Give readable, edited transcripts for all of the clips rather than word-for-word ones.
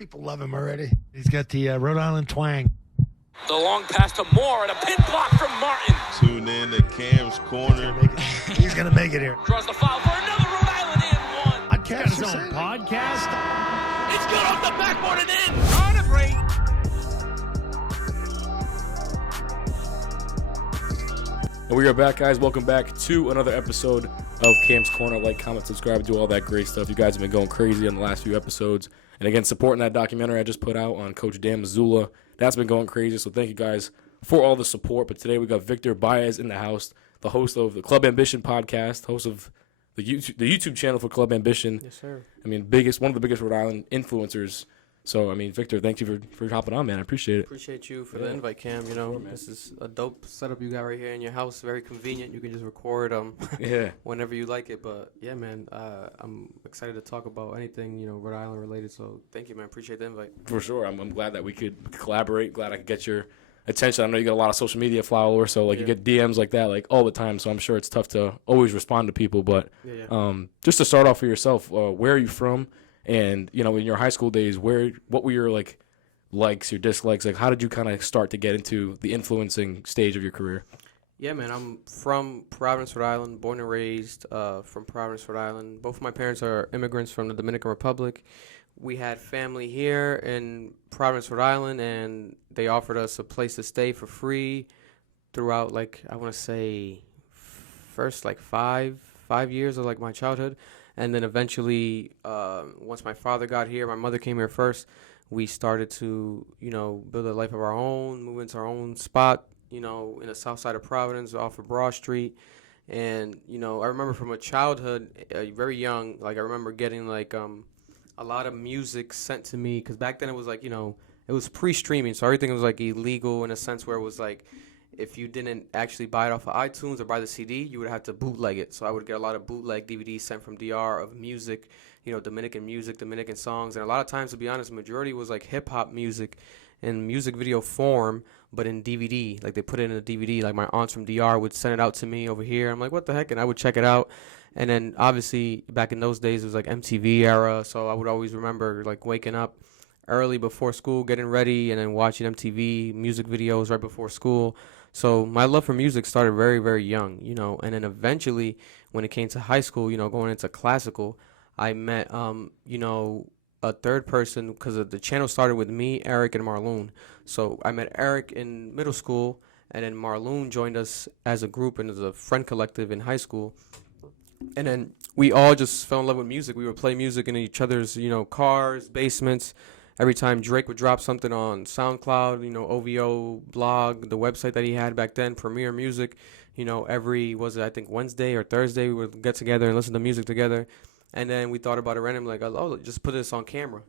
People love him already. He's got the Rhode Island twang. The long pass to Moore and a pin block from Martin. Tune in to Cam's Corner. He's going to make it here. Draws the foul for another Rhode Island and one. Podcast. He's got his own podcast. It's good off the backboard and in. On a break. And we are back, guys. Welcome back to another episode of Cam's Corner. Like, comment, subscribe, do all that great stuff. You guys have been going crazy on the last few episodes. And again, supporting that documentary I just put out on Coach Dan Missoula. That's been going crazy. So thank you guys for all the support. But today we got Victor Baez in the house, the host of the Club Ambition podcast, host of the YouTube channel for Club Ambition. Yes, sir. I mean, one of the biggest Rhode Island influencers. So, I mean, Victor, thank you for hopping on, man. I appreciate it. Appreciate you for the invite, Cam. You know, this is a dope setup you got right here in your house. Very convenient. You can just record whenever you like it. But, yeah, man, I'm excited to talk about anything, you know, Rhode Island related. So, thank you, man. Appreciate the invite. For sure. I'm glad that we could collaborate. Glad I could get your attention. I know you got a lot of social media followers, so, you get DMs like that, all the time. So, I'm sure it's tough to always respond to people. But just to start off for yourself, where are you from? And, you know, in your high school days, what were your, likes, your dislikes? How did you kind of start to get into the influencing stage of your career? Yeah, man, I'm from Providence, Rhode Island, born and raised from Providence, Rhode Island. Both of my parents are immigrants from the Dominican Republic. We had family here in Providence, Rhode Island, and they offered us a place to stay for free throughout, I want to say, first, 5 years of, my childhood. And then eventually, once my father got here, my mother came here first, we started to, build a life of our own, move into our own spot, in the south side of Providence off of Broad Street. And, I remember from a childhood, very young, I remember getting, a lot of music sent to me. Because back then it was, it was pre-streaming. So everything was, illegal in a sense where it was, if you didn't actually buy it off of iTunes or buy the CD, you would have to bootleg it. So I would get a lot of bootleg DVDs sent from DR of music, Dominican music, Dominican songs. And a lot of times, to be honest, the majority was hip-hop music in music video form, but in DVD. They put it in a DVD. My aunts from DR would send it out to me over here. I'm like, what the heck? And I would check it out. And then, obviously, back in those days, it was MTV era. So I would always remember, waking up early before school, getting ready, and then watching MTV music videos right before school. So my love for music started very, very young, and then eventually when it came to high school, going into classical, I met, a third person because the channel started with me, Eric, and Marloon. So I met Eric in middle school, and then Marloon joined us as a group and as a friend collective in high school. And then we all just fell in love with music. We would play music in each other's, cars, basements. Every time Drake would drop something on SoundCloud, OVO blog, the website that he had back then, Premiere Music, every, I think Wednesday or Thursday, we would get together and listen to music together. And then we thought about it randomly, just put this on camera,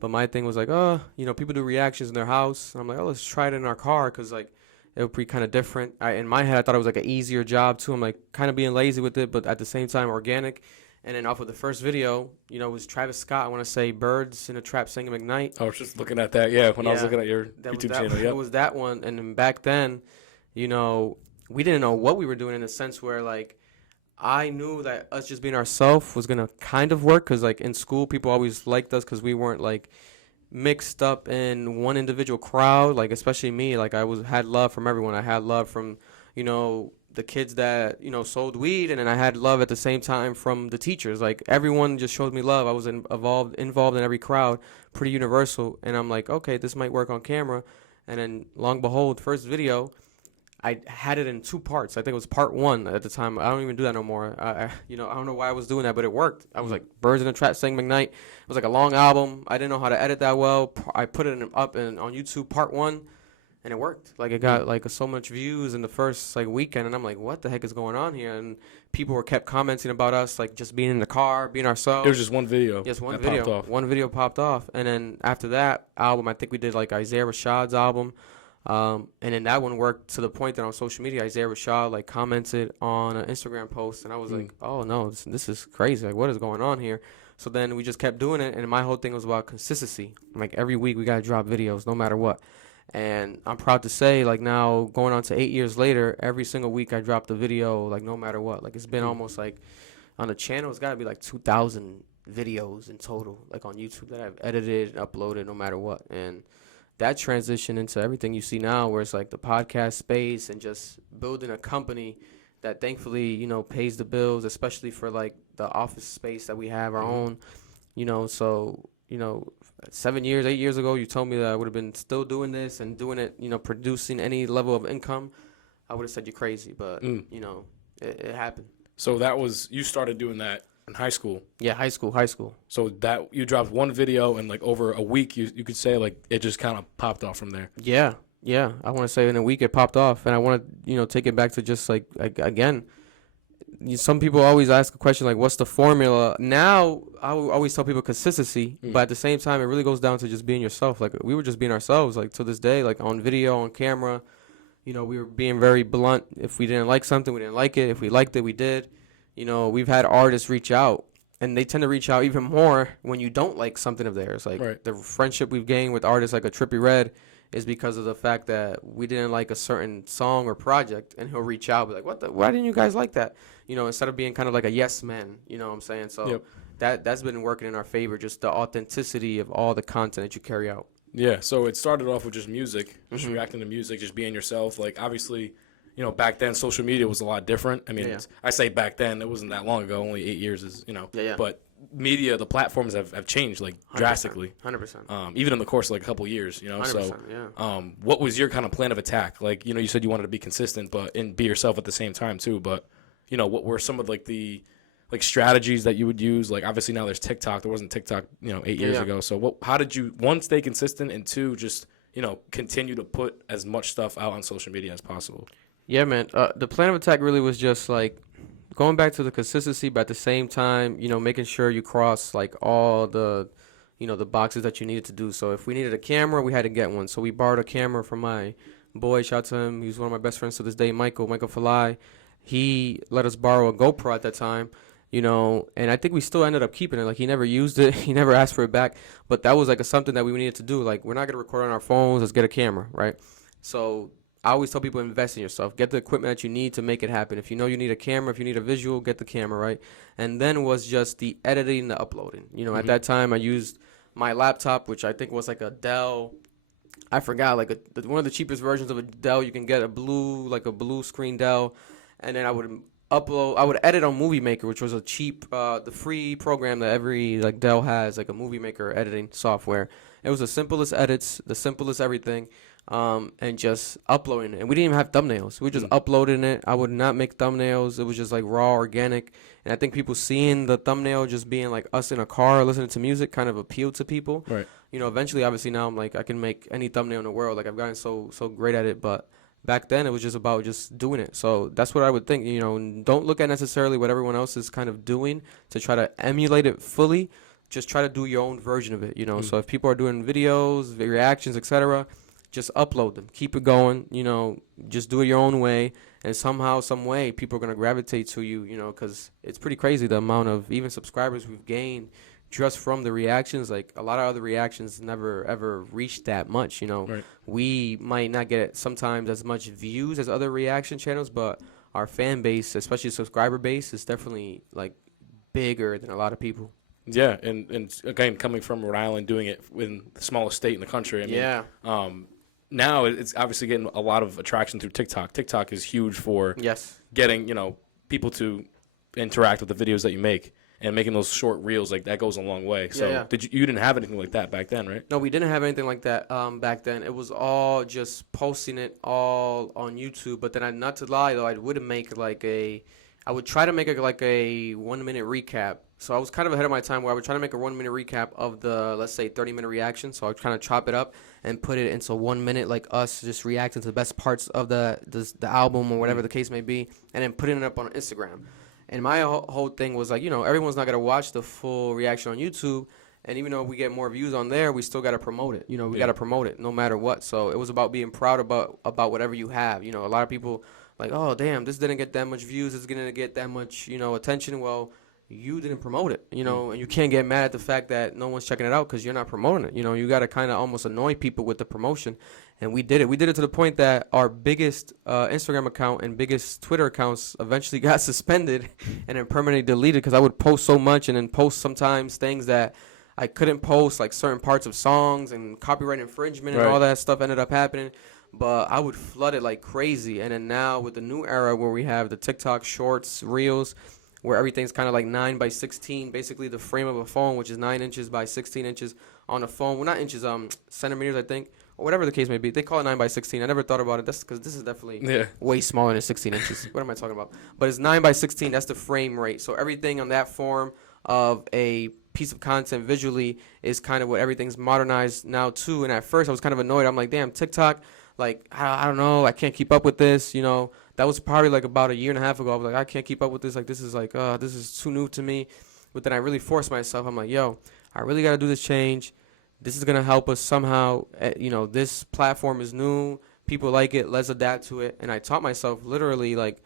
But my thing was people do reactions in their house. And I'm like, let's try it in our car because, it would be kind of different. In my head, I thought it was, an easier job, too. I'm, kind of being lazy with it, but at the same time, organic. And then off of the first video, it was Travis Scott. I want to say Birds in a Trap Singing McKnight. I was just looking at that, I was looking at your YouTube channel. It was that one. And then back then, we didn't know what we were doing in a sense where, I knew that us just being ourselves was going to kind of work. Because, in school, people always liked us because we weren't, mixed up in one individual crowd. Especially me. I had love from everyone. I had love from, the kids that, sold weed, and then I had love at the same time from the teachers. Everyone just showed me love. I was involved in every crowd, pretty universal. And I'm like, okay, this might work on camera. And then, long behold, first video, I had it in 2 parts. I think it was part 1 at the time. I don't even do that no more. I don't know why I was doing that, but it worked. I was Birds in a Trap Singing McKnight. It was a long album. I didn't know how to edit that well. I put it up on YouTube, part 1. And it worked. It got so much views in the first weekend, and I'm like, what the heck is going on here? And people kept commenting about us, just being in the car, being ourselves. It was just one video. Yes, one video. Popped off. One video popped off, and then after that album, I think we did Isaiah Rashad's album, and then that one worked to the point that on social media, Isaiah Rashad commented on an Instagram post, and I was like, oh no, this is crazy. What is going on here? So then we just kept doing it, and my whole thing was about consistency. Every week we gotta drop videos, no matter what. And I'm proud to say, now going on to 8 years later, every single week I dropped a video, no matter what. It's been almost on the channel, it's got to be 2,000 videos in total, like on YouTube, that I've edited, uploaded, no matter what. And that transition into everything you see now, where it's like the podcast space and just building a company that thankfully, pays the bills, especially for like the office space that we have our own, so, 7 years, 8 years ago, you told me that I would have been still doing this and doing it, producing any level of income, I would have said you're crazy, but, it happened. So you started doing that in high school. Yeah, high school. So that you dropped one video and like over a week, you could say like it just kind of popped off from there. Yeah. I want to say in a week it popped off, and I want to, take it back to just like again, some people always ask a question like, what's the formula? Now, I always tell people consistency, but at the same time, it really goes down to just being yourself. Like, we were just being ourselves, like, to this day, like, on video, on camera. We were being very blunt. If we didn't like something, we didn't like it. If we liked it, we did. We've had artists reach out, and they tend to reach out even more when you don't like something of theirs. Like, the friendship we've gained with artists like a Trippie Redd is because of the fact that we didn't like a certain song or project, and he'll reach out, be like, why didn't you guys like that? Instead of being kind of like a yes man, you know what I'm saying? So that's been working in our favor, just the authenticity of all the content that you carry out. Yeah, so it started off with just music, just reacting to music, just being yourself. Like, obviously, back then social media was a lot different. I mean, I say back then, it wasn't that long ago, only 8 years is, but media, the platforms have changed like 100%, drastically. 100%. Even in the course of like a couple of years, 100%, what was your kind of plan of attack? Like, you said you wanted to be consistent, and be yourself at the same time too. But, what were some of like the strategies that you would use? Like, obviously now there's TikTok. There wasn't TikTok, 8 years ago. So how did you, one, stay consistent, and two, just, continue to put as much stuff out on social media as possible? Yeah, man. The plan of attack really was just like going back to the consistency, but at the same time, making sure you cross like all the, the boxes that you needed to do. So if we needed a camera, we had to get one. So we borrowed a camera from my boy. Shout out to him. He was one of my best friends to this day, Michael Falai. He let us borrow a GoPro at that time, and I think we still ended up keeping it. Like, he never used it. He never asked for it back. But that was like something that we needed to do. Like, we're not going to record on our phones. Let's get a camera, right? So I always tell people, invest in yourself. Get the equipment that you need to make it happen. If you need a camera, if you need a visual, get the camera, right? And then was just the editing, the uploading. At that time, I used my laptop, which I think was like a Dell. I forgot, like one of the cheapest versions of a Dell. You can get a blue screen Dell. And then I would edit on Movie Maker, which was a cheap, the free program that every like Dell has, like a Movie Maker editing software. It was the simplest edits, the simplest everything. And just uploading it. And we didn't even have thumbnails. We were just uploading it. I would not make thumbnails. It was just like raw, organic. And I think people seeing the thumbnail just being like us in a car listening to music kind of appealed to people. Right. Eventually, obviously now I'm like, I can make any thumbnail in the world. Like, I've gotten so great at it. But back then it was just about just doing it. So that's what I would think. Don't look at necessarily what everyone else is kind of doing to try to emulate it fully. Just try to do your own version of it. So if people are doing videos, reactions, etc., just upload them. Keep it going. Just do it your own way. And somehow, some way, people are going to gravitate to you, because it's pretty crazy the amount of even subscribers we've gained just from the reactions. Like, a lot of other reactions never, ever reached that much, Right. We might not get sometimes as much views as other reaction channels, but our fan base, especially subscriber base, is definitely, like, bigger than a lot of people. Yeah, and again, coming from Rhode Island, doing it in the smallest state in the country. I mean, now it's obviously getting a lot of attraction through TikTok. TikTok is huge for getting, people to interact with the videos that you make, and making those short reels, like, that goes a long way. So you didn't have anything like that back then, right? No, we didn't have anything like that back then. It was all just posting it all on YouTube. But then, not to lie though, I would make I would try to make a 1 minute recap. So I was kind of ahead of my time, where I would try to make a 1 minute recap of the, let's say, 30-minute reaction. So I would kind of chop it up and put it into 1 minute, like us just reacting to the best parts of the album or whatever the case may be, and then putting it up on Instagram. And my whole thing was like, everyone's not going to watch the full reaction on YouTube. And even though we get more views on there, we still got to promote it. We got to promote it no matter what. So it was about being proud about whatever you have. A lot of people like, oh, damn, this didn't get that much views. It's going to get that much, attention. Well, you didn't promote it, you know, and you can't get mad at the fact that no one's checking it out because you're not promoting it. You know, you got to kind of almost annoy people with the promotion. And we did it. We did it to the point that our biggest Instagram account and biggest Twitter accounts eventually got suspended and then permanently deleted because I would post so much and then post sometimes things that I couldn't post, like certain parts of songs and copyright infringement and all that stuff ended up happening. But I would flood it like crazy. And then now with the new era where we have the TikTok shorts, reels, where everything's kind of like 9 by 16, basically the frame of a phone, which is 9 inches by 16 inches on a phone. Well, not inches, centimeters, I think, or whatever the case may be. They call it 9 by 16. I never thought about it. That's because this is definitely way smaller than 16 inches. What am I talking about? But it's 9 by 16. That's the frame rate. So everything on that form of a piece of content visually is kind of what everything's modernized now too. And at first I was kind of annoyed. I'm like, damn, TikTok, like, I don't know. I can't keep up with this, you know. That was probably like about a year and a half ago. I was like, I can't keep up with this. Like, this is like, this is too new to me. But then I really forced myself. I'm like, yo, I really got to do this change. This is going to help us somehow. You know, this platform is new. People like it. Let's adapt to it. And I taught myself literally, like,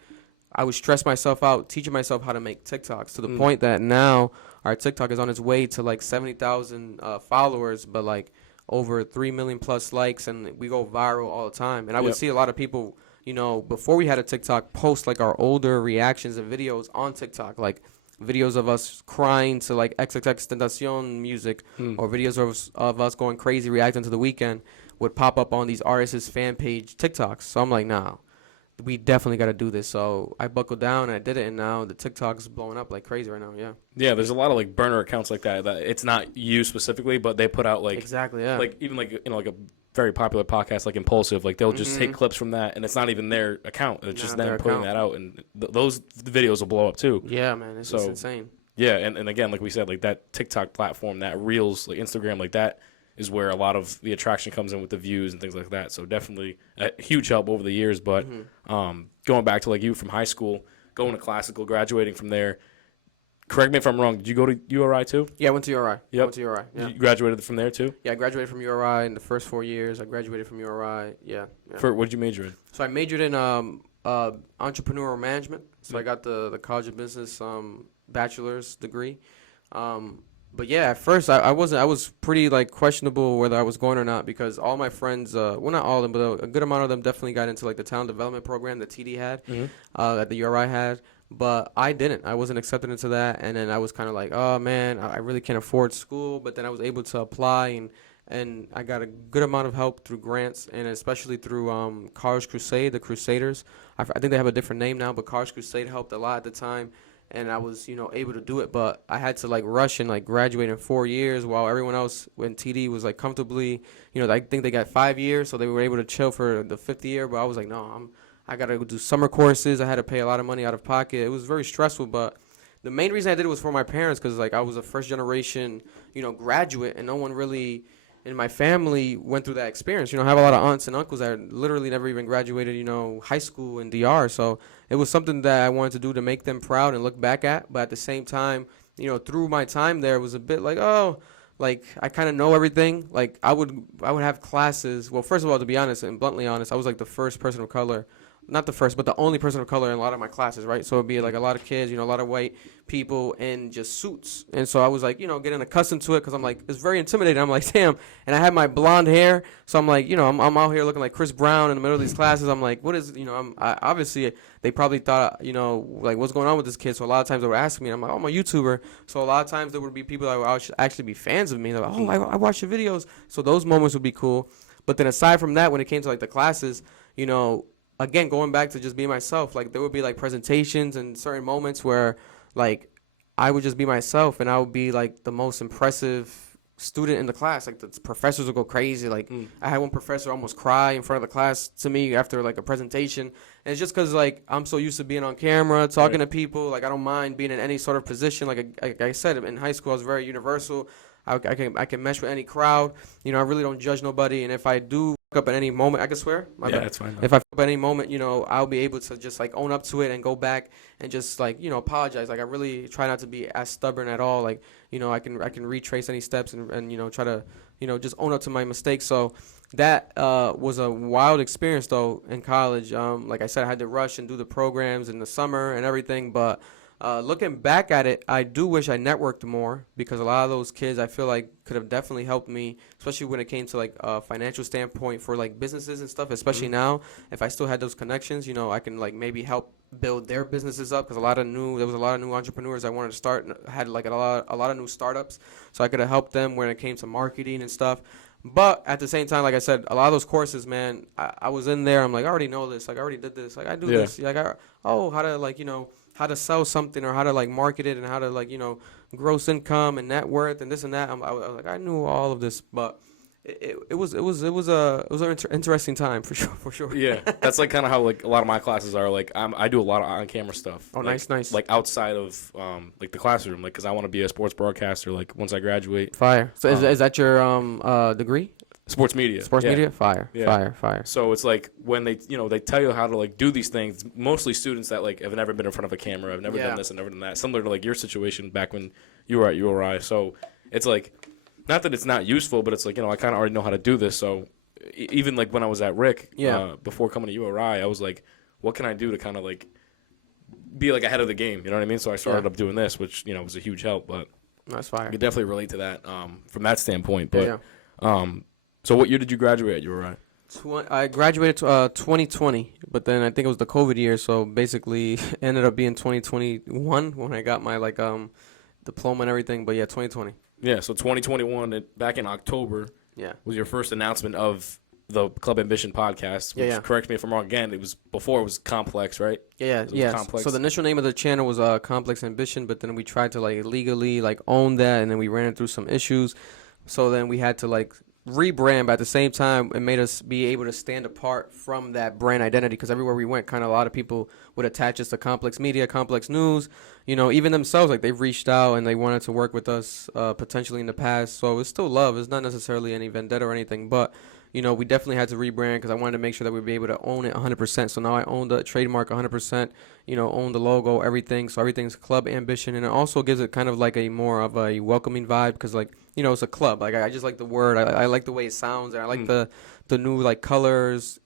I would stress myself out, teaching myself how to make TikToks to the point that now our TikTok is on its way to like 70,000 followers, but like over 3 million plus likes. And we go viral all the time. And I would see a lot of people, you know, before we had a TikTok, post like our older reactions and videos on TikTok, like videos of us crying to like XXXTentacion music or videos of us going crazy reacting to The Weeknd would pop up on these artists' fan page TikToks. So I'm like, nah, we definitely got to do this. So I buckled down and I did it, and now the TikTok is blowing up like crazy right now. Yeah, there's a lot of like burner accounts like that it's not you specifically, but they put out like exactly like even like, you know, like a very popular podcast like Impulsive, like they'll just take clips from that, and it's not even their account, it's just them putting that out, and those videos will blow up too. Yeah, man, it's just insane. Yeah, and again, like we said, like that TikTok platform, that Reels, like Instagram, like that is where a lot of the attraction comes in with the views and things like that. So definitely a huge help over the years. But going back to like you from high school, going to classical, graduating from there. Correct me if I'm wrong. Did you go to URI too? Yeah, I went to URI. Yep. I went to URI. Yeah. You graduated from there too? Yeah, I graduated from URI in the first 4 years. I graduated from URI. Yeah. For what did you major in? So I majored in entrepreneurial management. So I got the College of Business bachelor's degree. But yeah, at first I was pretty like questionable whether I was going or not, because all my friends, well, not all of them, but a good amount of them definitely got into like the talent development program that TD had, that the URI had. But I didn't. I wasn't accepted into that. And then I was kind of like, oh, man, I really can't afford school. But then I was able to apply, and I got a good amount of help through grants, and especially through College Crusade, the Crusaders. I think they have a different name now, but College Crusade helped a lot at the time. And I was, you know, able to do it. But I had to, like, rush and, like, graduate in 4 years while everyone else when TD was, like, comfortably, you know, I think they got 5 years. So they were able to chill for the 5th year. But I was like, no, I got to do summer courses. I had to pay a lot of money out of pocket. It was very stressful, but the main reason I did it was for my parents, because, like, I was a first-generation, you know, graduate, and no one really in my family went through that experience. You know, I have a lot of aunts and uncles that literally never even graduated, you know, high school in DR. So it was something that I wanted to do to make them proud and look back at. But at the same time, you know, through my time there, it was a bit like, oh, like, I kind of know everything. Like, I would have classes. Well, first of all, to be honest and bluntly honest, I was, like, the first person of color. Not the first, but the only person of color in a lot of my classes, right? So it'd be like a lot of kids, you know, a lot of white people in just suits. And so I was like, you know, getting accustomed to it, because I'm like, it's very intimidating. I'm like, damn. And I had my blonde hair. So I'm like, you know, I'm out here looking like Chris Brown in the middle of these classes. I'm like, what is, you know, obviously they probably thought, you know, like, what's going on with this kid? So a lot of times they would ask me, and I'm like, oh, I'm a YouTuber. So a lot of times there would be people that would actually be fans of me. They're like, oh, I watch your videos. So those moments would be cool. But then aside from that, when it came to like the classes, you know, again, going back to just being myself, like, there would be, like, presentations and certain moments where, like, I would just be myself, and I would be, like, the most impressive student in the class. Like, the professors would go crazy. Like, I had one professor almost cry in front of the class to me after, like, a presentation. And it's just because, like, I'm so used to being on camera, talking to people. Like, I don't mind being in any sort of position. Like I said, in high school, I was very universal. I can mesh with any crowd. You know, I really don't judge nobody. And if I do up at any moment, I can swear. Yeah, that's fine. If I fuck up at any moment, you know, I'll be able to just, like, own up to it and go back and just, like, you know, apologize. Like, I really try not to be as stubborn at all. Like, you know, I can retrace any steps and you know, try to, you know, just own up to my mistakes. So that was a wild experience, though, in college. Like I said, I had to rush and do the programs in the summer and everything, but Looking back at it, I do wish I networked more because a lot of those kids I feel like could have definitely helped me, especially when it came to like a financial standpoint for like businesses and stuff. Especially now, if I still had those connections, you know, I can like maybe help build their businesses up because there was a lot of new entrepreneurs I wanted to start. And had like a lot of new startups, so I could have helped them when it came to marketing and stuff. But at the same time, like I said, a lot of those courses, man, I was in there. I'm like, I already know this. Like, I already did this. Like, I do this. Like, how to like, you know, how to sell something or how to like market it and how to like, you know, gross income and net worth and this and that. I was like, I knew all of this, but it was an interesting time for sure. Yeah, that's like kind of how like a lot of my classes are. Like I do a lot of on camera stuff. Oh, like, nice. Like outside of like the classroom, like because I want to be a sports broadcaster. Like once I graduate. Fire. So is that your degree? Sports media. Sports media? Fire. Yeah. Fire. So it's like when they, you know, they tell you how to like do these things, mostly students that like have never been in front of a camera, have never done this and never done that. Similar to like your situation back when you were at URI. So it's like, not that it's not useful, but it's like, you know, I kind of already know how to do this. So even like when I was at Rick, before coming to URI, I was like, what can I do to kind of like be like ahead of the game? You know what I mean? So I started up doing this, which, you know, was a huge help, but that's fire. I could definitely relate to that from that standpoint. But, so what year did you graduate at URI? I graduated 2020, but then I think it was the COVID year, so basically ended up being 2021 when I got my like diploma and everything. But yeah, 2020. Yeah, so 2021, back in October, was your first announcement of the Club Ambition podcast. Which, correct me if I'm wrong. Again, it was Complex, right? Yeah. Complex. So the initial name of the channel was Complex Ambition, but then we tried to like legally like own that, and then we ran into some issues. So then we had to like rebrand, but at the same time it made us be able to stand apart from that brand identity because everywhere we went kind of a lot of people would attach us to Complex Media, Complex News, you know, even themselves, like they've reached out and they wanted to work with us potentially in the past. So it's still love. It's not necessarily any vendetta or anything, but you know, we definitely had to rebrand because I wanted to make sure that we'd be able to own it 100%. So now I own the trademark 100%, you know, own the logo, everything. So everything's Club Ambition. And it also gives it kind of like a more of a welcoming vibe because, like, you know, it's a club. Like, I just like the word. I like the way it sounds. And I like the new, like, colors,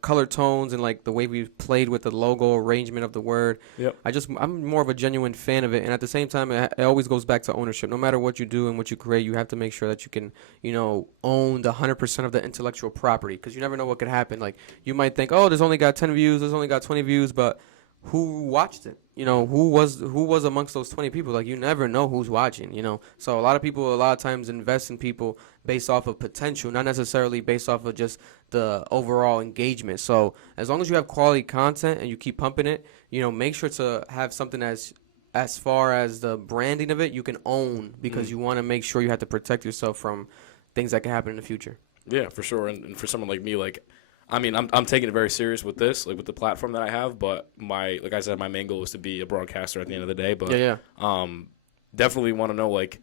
color tones, and, like, the way we played with the logo arrangement of the word. Yep. I'm more of a genuine fan of it. And at the same time, it always goes back to ownership. No matter what you do and what you create, you have to make sure that you can, you know, own the 100% of the intellectual property because you never know what could happen. Like, you might think, oh, there's only got 10 views, there's only got 20 views, but who watched it? You know, who was amongst those 20 people? Like, you never know who's watching, you know. So a lot of times invest in people based off of potential, not necessarily based off of just the overall engagement. So as long as you have quality content and you keep pumping it, you know, make sure to have something as far as the branding of it you can own because you want to make sure you have to protect yourself from things that can happen in the future. Yeah, for sure. And for someone like me, like, I mean, I'm taking it very serious with this, like with the platform that I have. But like I said, my main goal is to be a broadcaster at the end of the day. But definitely want to know, like,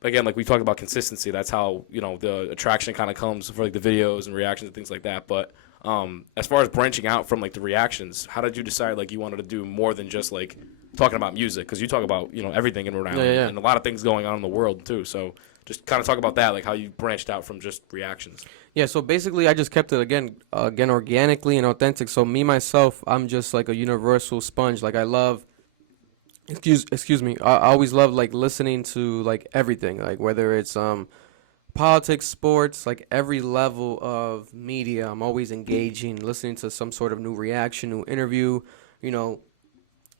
again, like we talked about consistency. That's how, you know, the attraction kind of comes for like the videos and reactions and things like that. But as far as branching out from like the reactions, how did you decide like you wanted to do more than just like talking about music? Because you talk about, you know, everything in Rhode Island and a lot of things going on in the world too. So just kind of talk about that, like how you branched out from just reactions. Yeah, so basically I just kept it again organically and authentic. So me myself, I'm just like a universal sponge. Like I love excuse me. I always love like listening to like everything, like whether it's politics, sports, like every level of media. I'm always engaging, listening to some sort of new reaction, new interview, you know,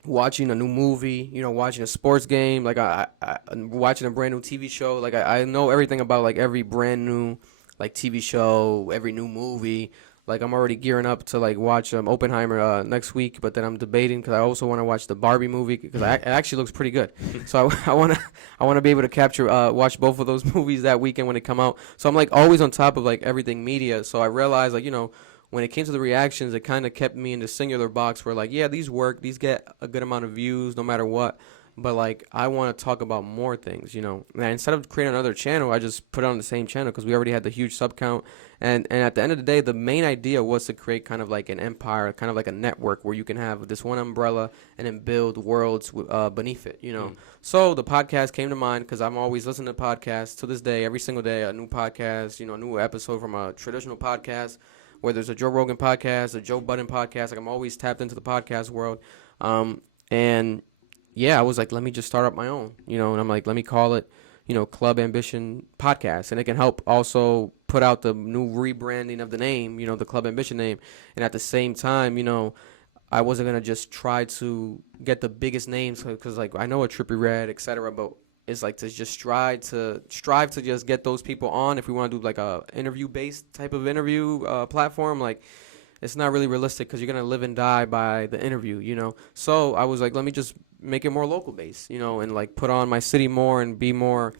watching a new movie, you know, watching a sports game, like I'm watching a brand new TV show. Like I know everything about like every brand new like TV show, every new movie. Like I'm already gearing up to like watch Oppenheimer next week, but then I'm debating because I also want to watch the Barbie movie because it actually looks pretty good. So I want to be able to capture watch both of those movies that weekend when they come out. So I'm like always on top of like everything media. So I realized like, you know, when it came to the reactions, it kind of kept me in the singular box where like, yeah, these work, these get a good amount of views no matter what. But like I want to talk about more things, you know. And instead of creating another channel, I just put it on the same channel because we already had the huge sub count. And at the end of the day, the main idea was to create kind of like an empire, kind of like a network where you can have this one umbrella and then build worlds beneath it, you know. So the podcast came to mind because I'm always listening to podcasts to this day, every single day, a new podcast, you know, a new episode from a traditional podcast, whether it's a Joe Rogan podcast, a Joe Budden podcast. Like I'm always tapped into the podcast world. And I was like, let me just start up my own, and I'm like, let me call it, Club Ambition Podcast, and it can help also put out the new rebranding of the name, the Club Ambition name, and at the same time, I wasn't gonna just try to get the biggest names because like I know a Trippie Redd, etc., but it's like to just strive to just get those people on if we want to do like a interview based type of interview platform. Like it's not really realistic because you're gonna live and die by the interview, So I was like, let me just make it more local based, and like put on my city more and be more,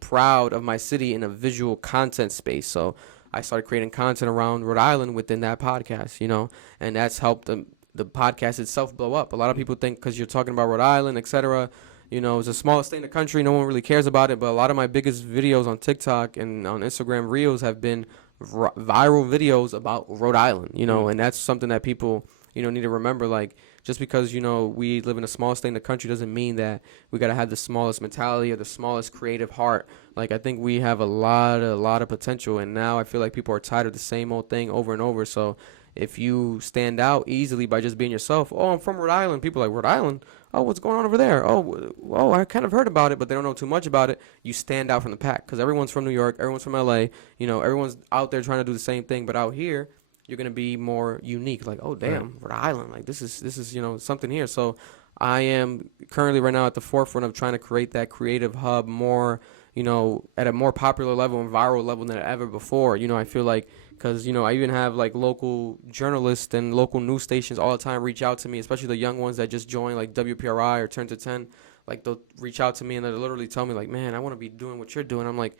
proud of my city in a visual content space. So I started creating content around Rhode Island within that podcast, and that's helped the podcast itself blow up. A lot of people think because you're talking about Rhode Island, etc., it's the smallest state in the country, no one really cares about it. But a lot of my biggest videos on TikTok and on Instagram Reels have been viral videos about Rhode Island, and that's something that people, need to remember. Like, just because, we live in the smallest state in the country doesn't mean that we got to have the smallest mentality or the smallest creative heart. Like, I think we have a lot of potential, and now I feel like people are tired of the same old thing over and over. So if you stand out easily by just being yourself, oh, I'm from Rhode Island, people are like, Rhode Island? Oh, what's going on over there? Oh, I kind of heard about it, but they don't know too much about it. You stand out from the pack because everyone's from New York, everyone's from LA, everyone's out there trying to do the same thing, but out here, you're going to be more unique. Like, oh, damn, Rhode Island, like this is something here. So I am currently right now at the forefront of trying to create that creative hub more, at a more popular level and viral level than ever before. I feel like because, I even have like local journalists and local news stations all the time reach out to me, especially the young ones that just joined like WPRI or Turn to 10. Like they'll reach out to me and they'll literally tell me like, man, I want to be doing what you're doing. I'm like,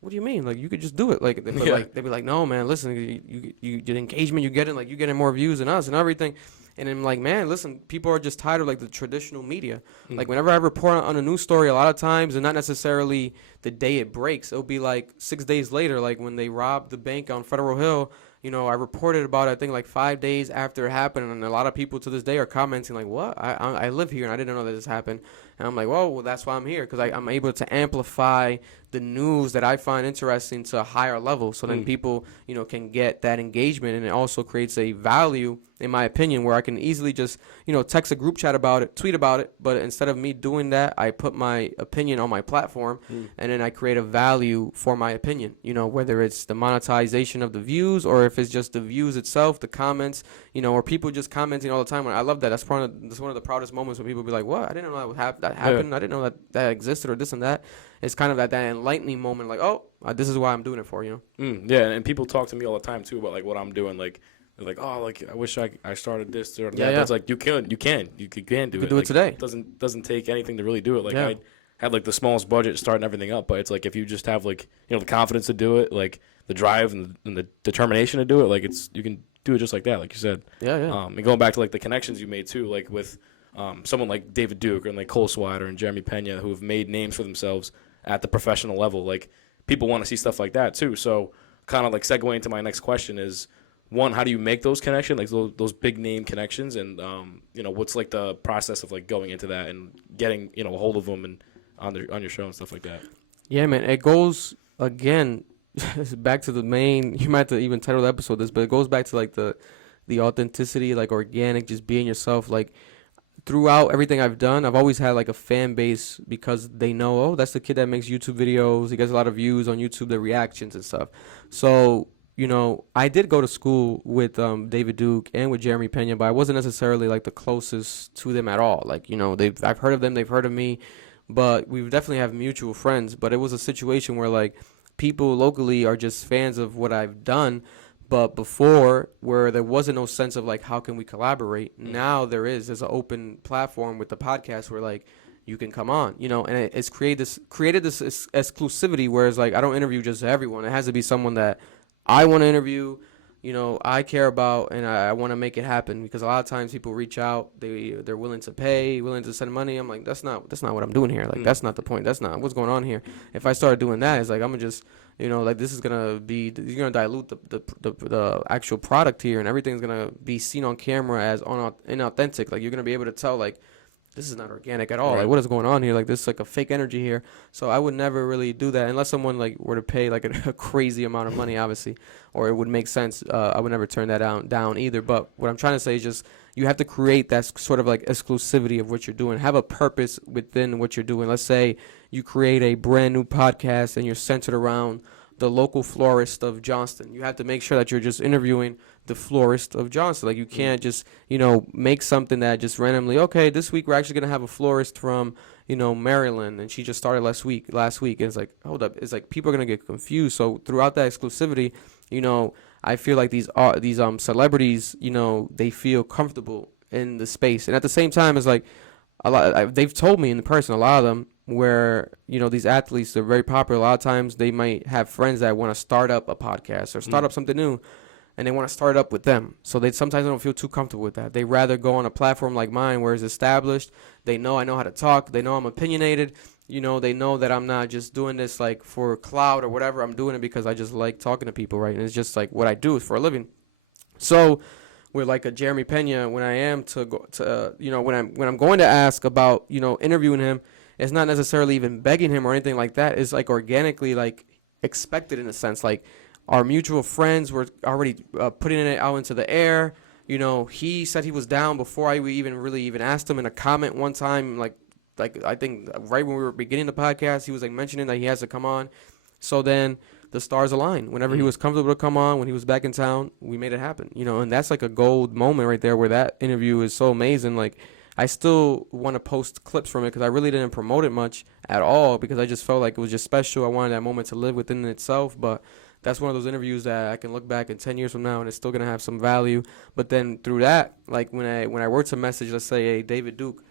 what do you mean? Like, you could just do it. Like, they'd be like, no, man, listen, you the engagement you're getting more views than us and everything. And I'm like, man, listen, people are just tired of like the traditional media. Like whenever I report on a news story, a lot of times, and not necessarily the day it breaks, it'll be like 6 days later, like when they robbed the bank on Federal Hill. I reported about it, I think like 5 days after it happened, and a lot of people to this day are commenting like, what? I live here and I didn't know that this happened. And I'm like, well, that's why I'm here, because I'm able to amplify the news that I find interesting to a higher level, so then people, can get that engagement, and it also creates a value, in my opinion, where I can easily just, text a group chat about it, tweet about it, but instead of me doing that, I put my opinion on my platform, and then I create a value for my opinion, whether it's the monetization of the views or if it's just the views itself, the comments, or people just commenting all the time. I love that. That's one of the proudest moments when people be like, what? I didn't know that happened. I didn't know that existed or this and that. It's kind of that enlightening moment, like, oh, this is why I'm doing it for, Yeah, and people talk to me all the time, too, about, like, what I'm doing. Like, they're like, oh, like, I wish I started this or that. Yeah. It's like, you can do it. You can do it like, today. It doesn't take anything to really do it. Like, I had, like, the smallest budget starting everything up, but it's like, if you just have, like, the confidence to do it, like, the drive and the determination to do it, like, you can do it just like that, like you said. Yeah. And going back to, like, the connections you made, too, like, with someone like David Duke and, like, Cole Swider and Jeremy Peña, who have made names for themselves at the professional level. Like, people want to see stuff like that too. So kind of like segueing into my next question is, one, how do you make those connections, like those big name connections, and what's like the process of like going into that and getting a hold of them and on your show and stuff like that? Yeah, man, it goes again back to the main. You might have to even title the episode this, but it goes back to like the authenticity, like organic, just being yourself. Like, throughout everything I've done, I've always had like a fan base because they know, oh, that's the kid that makes YouTube videos. He gets a lot of views on YouTube, the reactions and stuff. So, I did go to school with David Duke and with Jeremy Peña, but I wasn't necessarily like the closest to them at all. Like, I've heard of them, they've heard of me, but we definitely have mutual friends. But it was a situation where like people locally are just fans of what I've done. But before, where there wasn't no sense of like, how can we collaborate? Now there's an open platform with the podcast where like you can come on, and it's created this exclusivity where it's like, I don't interview just everyone. It has to be someone that I want to interview, I care about, and I want to make it happen, because a lot of times people reach out, they're willing to pay, willing to send money. I'm like, that's not what I'm doing here. Like, that's not the point. That's not what's going on here. If I start doing that, it's like, I'm gonna just, like, this is gonna be, you're gonna dilute the actual product here, and everything's gonna be seen on camera as inauthentic. Like, you're gonna be able to tell, like, this is not organic at all. Right. Like, what is going on here? Like, this is like a fake energy here. So I would never really do that unless someone like were to pay like a crazy amount of money, obviously, or it would make sense. I would never turn that down either. But what I'm trying to say is just, you have to create that sort of like exclusivity of what you're doing. Have a purpose within what you're doing. Let's say you create a brand new podcast and you're centered around the local florist of Johnston. You have to make sure that you're just interviewing the florist of Johnston. Like, you can't just, make something that just randomly, okay, this week we're actually going to have a florist from, Maryland, and she just started last week. And it's like, hold up. It's like people are going to get confused. So throughout that exclusivity, I feel like these celebrities, they feel comfortable in the space. And at the same time, it's like they've told me in person, a lot of them, where, these athletes are very popular. A lot of times they might have friends that want to start up a podcast or start up something new, and they want to start up with them. So they sometimes don't feel too comfortable with that. They rather go on a platform like mine where it's established. They know I know how to talk. They know I'm opinionated. They know that I'm not just doing this like for clout or whatever. I'm doing it because I just like talking to people, right? And it's just like what I do for a living. So with like a Jeremy Peña, when I am when I'm going to ask about, interviewing him, it's not necessarily even begging him or anything like that. It's like organically like expected in a sense. Like, our mutual friends were already putting it out into the air. He said he was down before I even asked him in a comment one time. Like I think right when we were beginning the podcast, he was like mentioning that he has to come on. So then the stars aligned. Whenever he was comfortable to come on, when he was back in town, we made it happen. And that's like a gold moment right there where that interview is so amazing. Like, I still want to post clips from it because I really didn't promote it much at all because I just felt like it was just special. I wanted that moment to live within itself. But that's one of those interviews that I can look back in 10 years from now and it's still going to have some value. But then through that, like when I were to message, let's say, hey, David Duke,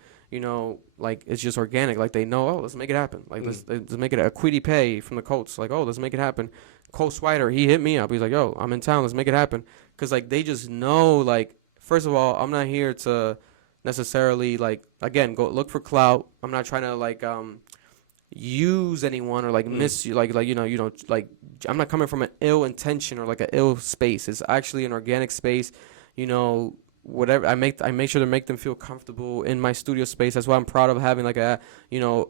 like it's just organic. Like they know, oh, let's make it happen. Like let's make it a Kwity Paye from the Colts. Like, oh, let's make it happen. Cole Swider, he hit me up. He's like, yo, I'm in town. Let's make it happen. Because like they just know, like, first of all, I'm not here to necessarily like, again, go look for clout. I'm not trying to like use anyone or like miss you, like like I'm not coming from an ill intention or like an ill space. It's actually an organic space. Whatever I make sure to make them feel comfortable in my studio space. That's why I'm proud of having like a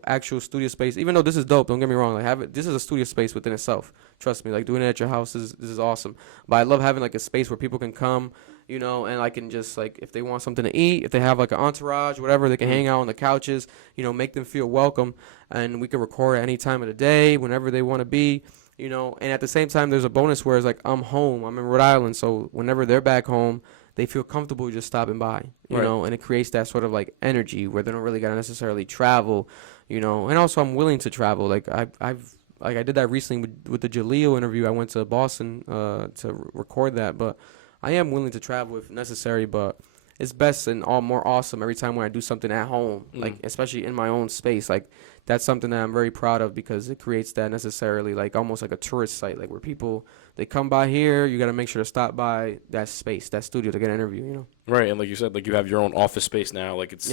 actual studio space. Even though this is dope, don't get me wrong. Like this is a studio space within itself. Trust me, like doing it at your house this is awesome. But I love having like a space where people can come, and I can just like if they want something to eat, if they have like an entourage, whatever, they can hang out on the couches. Make them feel welcome, and we can record at any time of the day, whenever they want to be. And at the same time, there's a bonus where it's like I'm home. I'm in Rhode Island, so whenever they're back home, they feel comfortable just stopping by, you know, and it creates that sort of like energy where they don't really gotta necessarily travel, and also I'm willing to travel. Like I did that recently with the Jeleel interview. I went to Boston to record that, but I am willing to travel if necessary. But it's best and more awesome every time when I do something at home, like especially in my own space. Like that's something that I'm very proud of because it creates that necessarily like almost like a tourist site, like where people they come by here. You got to make sure to stop by that space, that studio to get an interview. Right, and like you said, like you have your own office space now. Like it's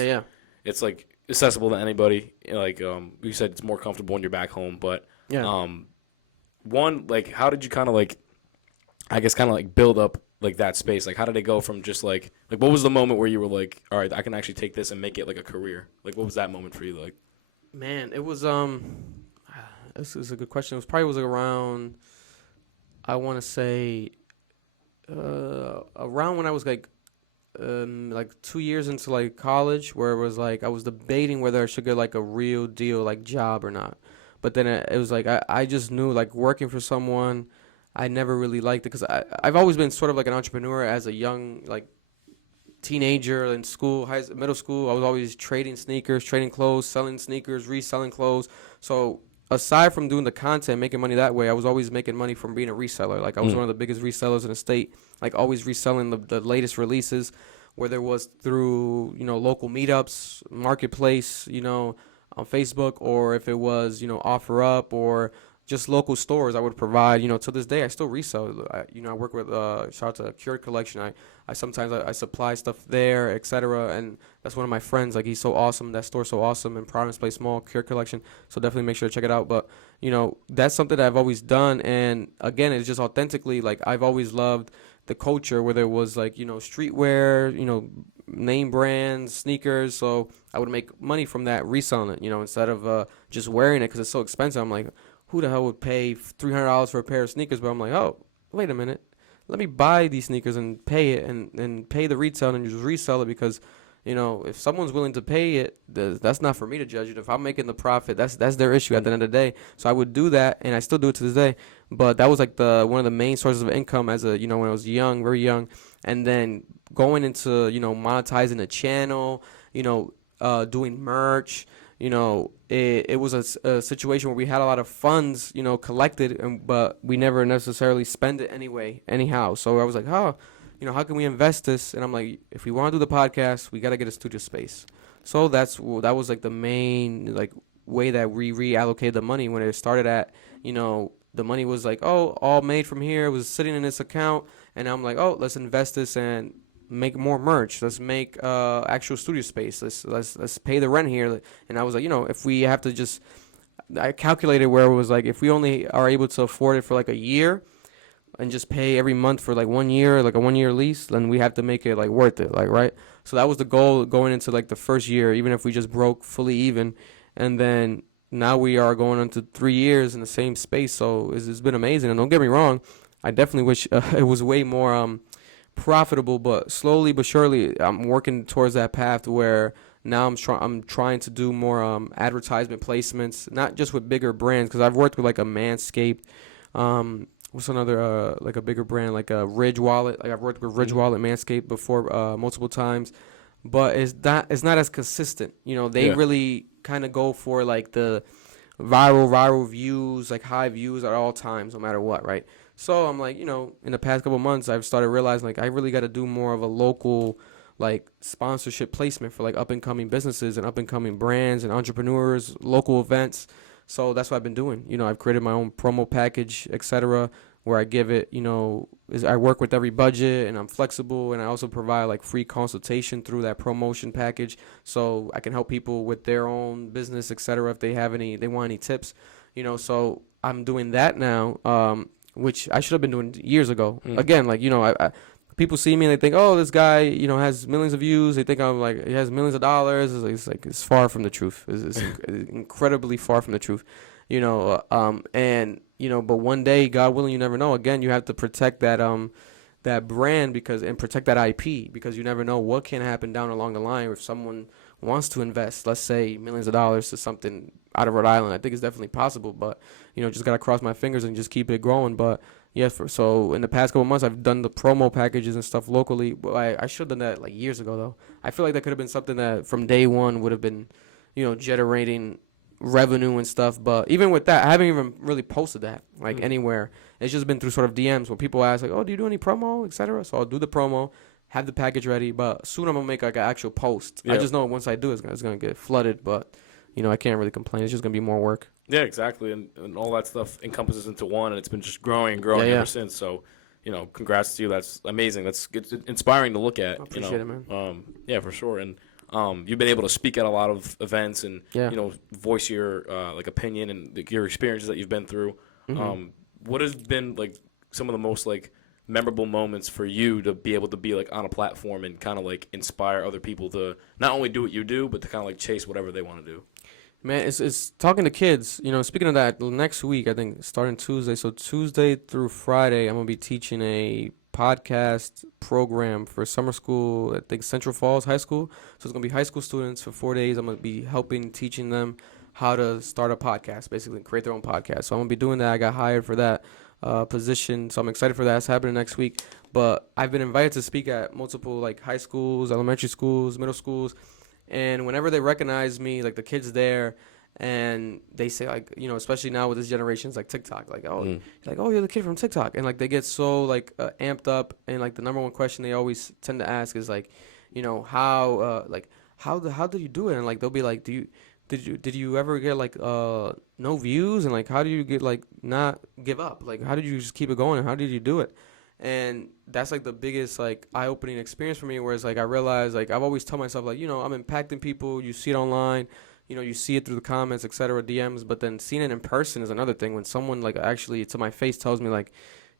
it's like accessible to anybody. Like you said, it's more comfortable when you're back home. But one, like how did you kind of like, I guess kind of like build up like that space? Like how did it go from just like what was the moment where you were like, all right, I can actually take this and make it like a career? Like what was that moment for you? Like, man, it was this is a good question. It was around, I want to say around when I was like 2 years into like college, where it was like I was debating whether I should get like a real deal like job or not. But then it was like I just knew like working for someone, I never really liked it because I've always been sort of like an entrepreneur as a young like teenager in school, middle school. I was always trading sneakers, trading clothes, selling sneakers, reselling clothes. So aside from doing the content, making money that way, I was always making money from being a reseller. Like I was one of the biggest resellers in the state, like always reselling the latest releases, whether it was through, local meetups, marketplace, on Facebook, or if it was, OfferUp or just local stores I would provide. To this day I still resell. I work with shout out to Cured Collection. I sometimes I supply stuff there, etc. And that's one of my friends. Like he's so awesome. That store's so awesome in Providence Place Mall, Cured Collection. So definitely make sure to check it out. But that's something that I've always done. And again, it's just authentically like I've always loved the culture, whether it was like streetwear, name brands, sneakers. So I would make money from that reselling it. Instead of just wearing it because it's so expensive. I'm like, who the hell would pay $300 for a pair of sneakers? But I'm like, oh, wait a minute. let me buy these sneakers and pay it and pay the retail and just resell it because, you know, if someone's willing to pay it, that's not for me to judge it. If I'm making the profit, that's their issue at the end of the day. So I would do that, and I still do it to this day. But that was like one of the main sources of income as a, you know, when I was young, very young, and then going into, you know, monetizing the channel, you know, doing merch. You know, it was a situation where we had a lot of funds, you know, collected, but we never necessarily spend it anyhow. So I was like, you know, how can we invest this? And I'm like, if we want to do the podcast, we got to get a studio space. So that was like the main like way that we reallocated the money. When it started at, you know, the money was like, all made from here. It was sitting in this account, and I'm like, let's invest this and make more merch. Let's make actual studio space. Let's pay the rent here. And I was like, you know, if we have to just, I calculated where it was like, if we only are able to afford it for like a year and just pay every month for like 1 year, like a 1 year lease, then we have to make it like worth it, like, right? So that was the goal going into like the first year, even if we just broke fully even. And then now we are going into 3 years in the same space. So it's been amazing. And don't get me wrong, I definitely wish it was way more profitable, but slowly but surely I'm working towards that path where now I'm trying to do more advertisement placements, not just with bigger brands, because I've worked with like a Manscaped, what's another like a bigger brand, like a Ridge Wallet. Like I've worked with Ridge Wallet, Manscaped before multiple times, but it's not as consistent. You know, they really kind of go for like the viral views, like high views at all times, no matter what, right? So I'm like, you know, in the past couple of months, I've started realizing like I really got to do more of a local like sponsorship placement for like up and coming businesses and up and coming brands and entrepreneurs, local events. So that's what I've been doing. You know, I've created my own promo package, etc., where I give it, you know, I work with every budget and I'm flexible, and I also provide like free consultation through that promotion package, so I can help people with their own business, etc., if they want any tips, you know. So I'm doing that now, which I should have been doing years ago. Again, like, you know, I people see me and they think, oh, this guy, you know, has millions of views. They think I'm like, he has millions of dollars. It's far from the truth. It's incredibly far from the truth, you know. And you know, but one day, God willing, you never know. Again, you have to protect that brand and protect that IP, because you never know what can happen down along the line if someone wants to invest, let's say, millions of dollars to something out of Rhode Island. I think it's definitely possible, but you know, just gotta cross my fingers and just keep it growing. But yeah, so in the past couple of months, I've done the promo packages and stuff locally. I should have done that like years ago, though. I feel like that could have been something that from day one would have been, you know, generating revenue and stuff. But even with that, I haven't even really posted that like anywhere. It's just been through sort of DMs where people ask like, oh, do you do any promo, etc. So I'll do the promo, have the package ready, but soon I'm gonna make like an actual post. I just know once I do, it's gonna get flooded. But you know, I can't really complain. It's just gonna be more work. Yeah, exactly, and all that stuff encompasses into one, and it's been just growing and growing ever since. So, you know, congrats to you. That's amazing. It's inspiring to look at. I appreciate it, man. Yeah, for sure. And you've been able to speak at a lot of events and you know, voice your like opinion and your experiences that you've been through. What has been like some of the most like memorable moments for you to be able to be like on a platform and kind of like inspire other people to not only do what you do, but to kind of like chase whatever they want to do? Man, it's talking to kids. You know, speaking of that, next week, I think starting Tuesday, so Tuesday through Friday, I'm going to be teaching a podcast program for summer school, I think Central Falls High School. So it's going to be high school students for 4 days. I'm going to be teaching them how to start a podcast, basically, and create their own podcast. So I'm going to be doing that. I got hired for that position, so I'm excited for that. It's happening next week. But I've been invited to speak at multiple, like, high schools, elementary schools, middle schools. And whenever they recognize me, like the kids there, and they say, like, you know, especially now with this generation, it's like TikTok, like, oh, like, oh, you're the kid from TikTok. And like they get so like amped up, and like the number one question they always tend to ask is like, you know, how did you do it? And like they'll be like, did you ever get like no views? And like, how do you get like not give up? Like, how did you just keep it going? And how did you do it? And that's like the biggest like eye-opening experience for me, where it's like I realized, like, I've always told myself, like, you know, I'm impacting people. You see it online, you know, you see it through the comments, etc., DMs, but then seeing it in person is another thing. When someone like actually to my face tells me, like,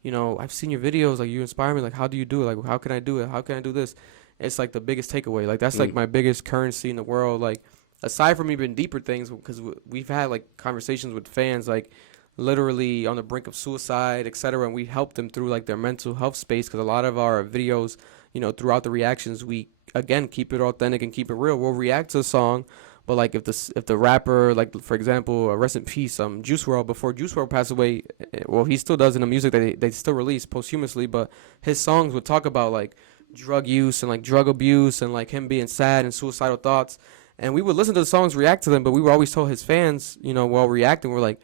you know, I've seen your videos, like, you inspire me, like, how do you do it? Like, how can I do it? How can I do this? It's like the biggest takeaway. Like, that's like my biggest currency in the world. Like, aside from even deeper things, because we've had like conversations with fans, like literally on the brink of suicide, etc. And we help them through like their mental health space, because a lot of our videos, throughout the reactions, we again keep it authentic and keep it real. We'll react to a song, but like if the rapper, like for example, rest in peace, Juice WRLD, before Juice WRLD passed away, well, he still does in the music that they still release posthumously, but his songs would talk about like drug use and like drug abuse and like him being sad and suicidal thoughts. And we would listen to the songs, react to them, but we would always tell his fans, while reacting, we're like,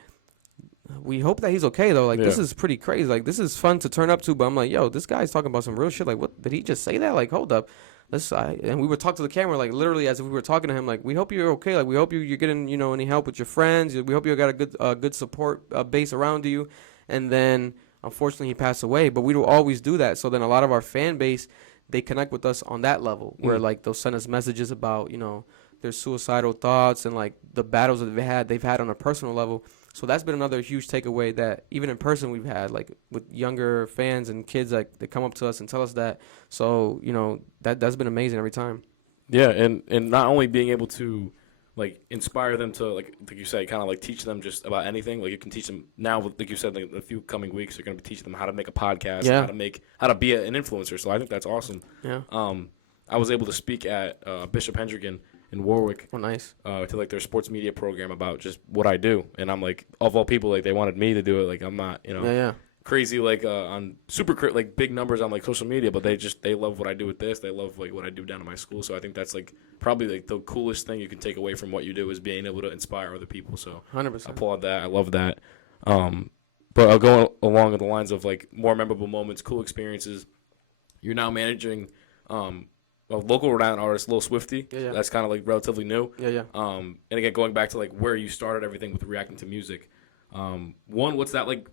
we hope that he's okay though. Like this is pretty crazy. Like this is fun to turn up to, but I'm like, yo, this guy's talking about some real shit. Like, what did he just say that? Like, hold up. And we would talk to the camera like literally as if we were talking to him. Like, we hope you're okay. Like, we hope you're getting any help with your friends. We hope you got a good support base around you. And then unfortunately he passed away. But we will always do that. So then a lot of our fan base, they connect with us on that level where like they'll send us messages about their suicidal thoughts and like the battles that they've had on a personal level. So that's been another huge takeaway that even in person we've had, like with younger fans and kids that come up to us and tell us that. So, that's been amazing every time. Yeah, and not only being able to like inspire them to like you said, kind of like teach them just about anything. Like you can teach them now, like you said, like, a few coming weeks you're going to be teaching them how to make a podcast, how to be an influencer. So I think that's awesome. Yeah. I was able to speak at Bishop Hendricken in Warwick. Oh, nice. To like their sports media program about just what I do, and I'm like, of all people, like they wanted me to do it. Like I'm not, crazy like on super like big numbers on like social media, but they love what I do with this. They love like what I do down at my school. So I think that's like probably like the coolest thing you can take away from what you do is being able to inspire other people. So 100%. I applaud that. I love that. But I'll go along the lines of like more memorable moments, cool experiences. You're now managing a local Rhode Island artist, Lil Swifty. Yeah. That's kind of like relatively new. Yeah. And again, going back to like where you started everything with reacting to music. One, what's that like?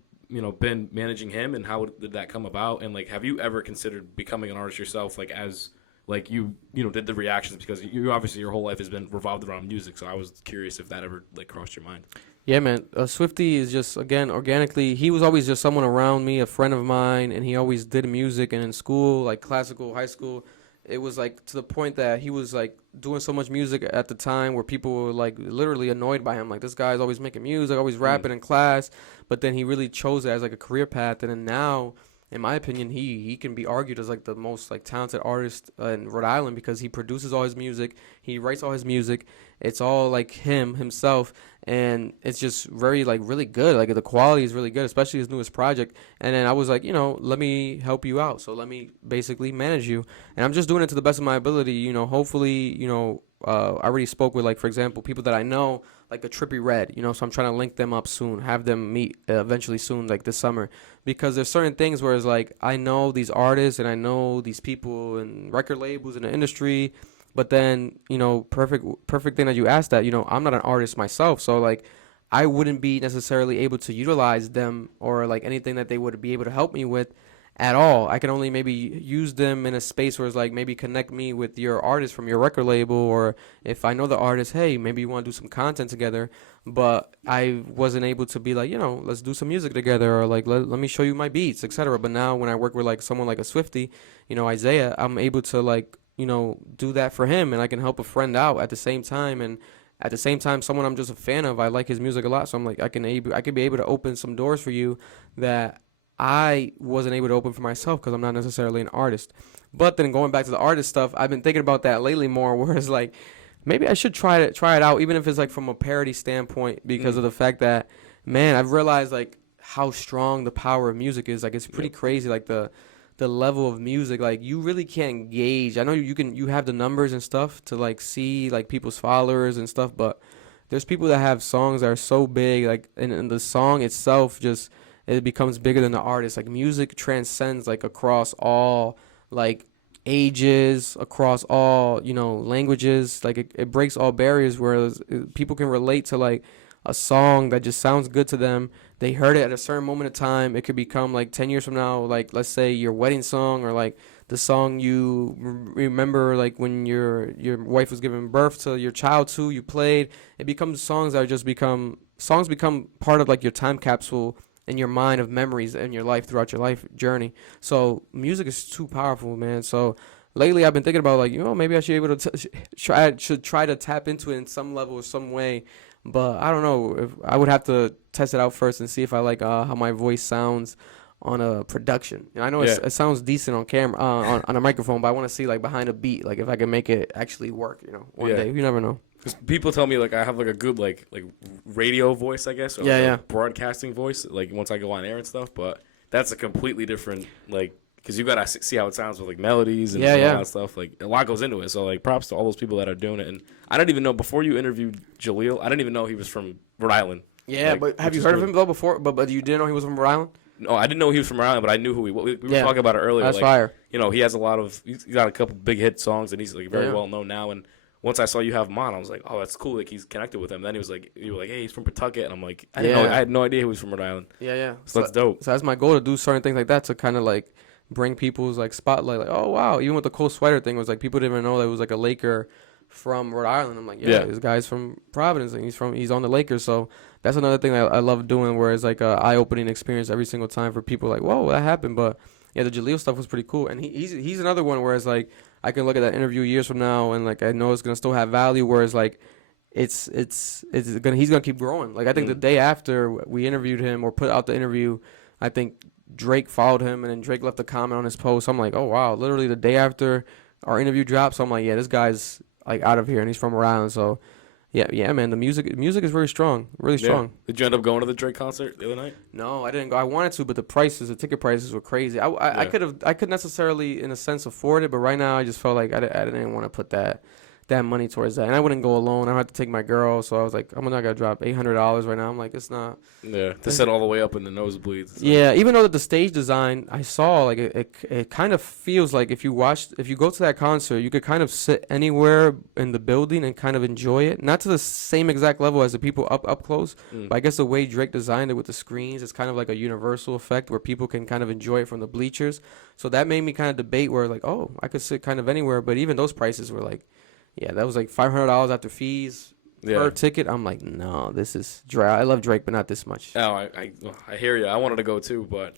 Been managing him, and how did that come about? And like, have you ever considered becoming an artist yourself? Like as like you did the reactions, because you obviously your whole life has been revolved around music. So I was curious if that ever like crossed your mind. Yeah, man. Swifty is just, again, organically, he was always just someone around me, a friend of mine, and he always did music. And in school, like classical, high school, it was like to the point that he was like doing so much music at the time where people were like literally annoyed by him. Like, this guy's always making music, always rapping in class. But then he really chose it as like a career path. And then now, in my opinion, he can be argued as like the most like talented artist in Rhode Island, because he produces all his music, he writes all his music. It's all like himself, and it's just very like really good. Like the quality is really good, especially his newest project. And then I was like, let me help you out. So let me basically manage you, and I'm just doing it to the best of my ability. Hopefully, I already spoke with, like, for example, people that I know, like a Trippie Redd, so I'm trying to link them up soon, have them meet eventually soon, like this summer, because there's certain things where it's like, I know these artists and I know these people and record labels in the industry, but then, perfect thing that you asked that, I'm not an artist myself, so like, I wouldn't be necessarily able to utilize them or like anything that they would be able to help me with at all. I can only maybe use them in a space where it's like, maybe connect me with your artist from your record label, or if I know the artist, hey, maybe you want to do some content together, but I wasn't able to be like, let's do some music together, or like, let me show you my beats, etc. But now when I work with like someone like a Swifty, Isaiah, I'm able to like, do that for him, and I can help a friend out at the same time. And at the same time, someone I'm just a fan of, I like his music a lot, so I'm like, I could be able to open some doors for you that I wasn't able to open for myself because I'm not necessarily an artist. But then going back to the artist stuff, I've been thinking about that lately more, where it's like, maybe I should try it out, even if it's like from a parody standpoint, because of the fact that, man, I've realized like how strong the power of music is. Like, it's pretty crazy, like the level of music. Like, you really can't gauge. I know you have the numbers and stuff to like see like people's followers and stuff, but there's people that have songs that are so big, like, and the song itself just, it becomes bigger than the artist. Like, music transcends like across all like ages, across all languages. Like, it breaks all barriers, whereas people can relate to like a song that just sounds good to them. They heard it at a certain moment of time. It could become like 10 years from now, like, let's say your wedding song, or like the song you remember like when your wife was giving birth to your child to, you played. It becomes songs become part of like your time capsule in your mind of memories in your life throughout your life journey. So music is too powerful, man. So lately I've been thinking about like, maybe I should be able to try to tap into it in some level or some way. But I don't know. If I would have to test it out first and see if I like how my voice sounds on a production. And I know it sounds decent on camera, on a microphone, but I want to see like behind a beat, like if I can make it actually work. One day. You never know. 'Cause people tell me like I have like a good like radio voice, I guess, or broadcasting voice. Like once I go on air and stuff, but that's a completely different like. Because you got to see how it sounds with, like, melodies and all that stuff. Like, a lot goes into it. So, like, props to all those people that are doing it. And I didn't even know, before you interviewed Jeleel, I didn't even know he was from Rhode Island. Yeah, like, but have you heard of him, though, before? But you didn't know he was from Rhode Island? No, I didn't know he was from Rhode Island, but I knew who he was. We were talking about it earlier. That's like, fire. He has he's got a couple big hit songs, and he's, like, very well known now. And once I saw you have him on, I was like, oh, that's cool. Like, he's connected with him. Then you were like, hey, he's from Pawtucket. And I'm like, I had no idea he was from Rhode Island. Yeah. So that's dope. So that's my goal, to do certain things like that to kind of, like, bring people's like spotlight, like, oh wow, even with the Cole Swider thing, it was like people didn't even know that it was like a Laker from Rhode Island. I'm like, this guy's from Providence and he's on the Lakers. So that's another thing I love doing, where it's like a eye-opening experience every single time for people. Like, whoa, that happened. But yeah, the Jeleel stuff was pretty cool, and he's another one where it's like I can look at that interview years from now and like I know it's gonna still have value. Whereas like he's gonna keep growing. Like I think the day after we interviewed him or put out the interview, I think Drake followed him, and then Drake left a comment on his post. I'm like, oh wow, literally the day after our interview dropped. So I'm like, yeah, this guy's like out of here, and he's from Rhode Island. So yeah, man, the music is very strong, really strong. Did you end up going to the Drake concert the other night? No, I didn't go. I wanted to, but the ticket prices were crazy. I could necessarily, in a sense, afford it, but right now I just felt like I didn't want to put that money towards that, and I wouldn't go alone. I had to take my girl, so I was like, I'm not gonna drop $800 right now. I'm like, it's not. Yeah, to sit all the way up in the nosebleeds. Yeah, even though the stage design I saw, like it kind of feels like if you go to that concert, you could kind of sit anywhere in the building and kind of enjoy it. Not to the same exact level as the people up close, but I guess the way Drake designed it with the screens, it's kind of like a universal effect where people can kind of enjoy it from the bleachers. So that made me kind of debate where like, oh, I could sit kind of anywhere, but even those prices were like. Yeah, that was like $500 after fees per ticket. I'm like, no, this is Drake. I love Drake, but not this much. Oh, I hear you. I wanted to go too, but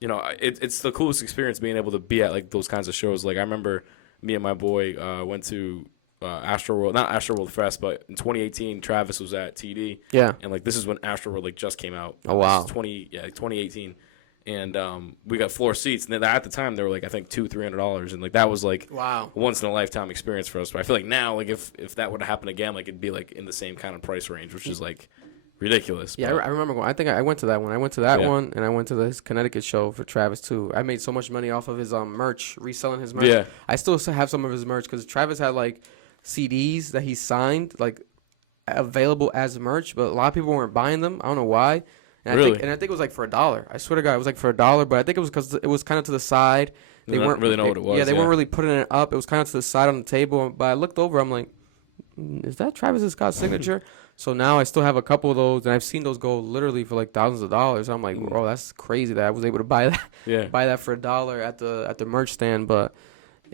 it's the coolest experience being able to be at like those kinds of shows. Like I remember me and my boy went to Astroworld, not Astroworld Fest, but in 2018, Travis was at TD. Yeah, and like this is when Astroworld like just came out. Oh wow, 2018. And we got floor seats, and then at the time they were like I think $200-$300, and like that was like wow, once in a lifetime experience for us. But I feel like now, like if that would happen again, like it'd be like in the same kind of price range, which is like ridiculous. Yeah, I remember going. I think I went to that one. I went to that one, and I went to his Connecticut show for Travis too. I made so much money off of his merch, reselling his merch. Yeah, I still have some of his merch because Travis had like CDs that he signed like available as merch, but a lot of people weren't buying them. I don't know why. And really? I think it was like for $1. I swear to God, it was like for $1. But I think it was because it was kind of to the side. They weren't really know what it was. Yeah, they weren't really putting it up. It was kind of to the side on the table. But I looked over. I'm like, is that Travis Scott's signature? So now I still have a couple of those, and I've seen those go literally for like thousands of dollars. I'm like, bro, that's crazy that I was able to buy that. Yeah. Buy that for $1 at the merch stand. But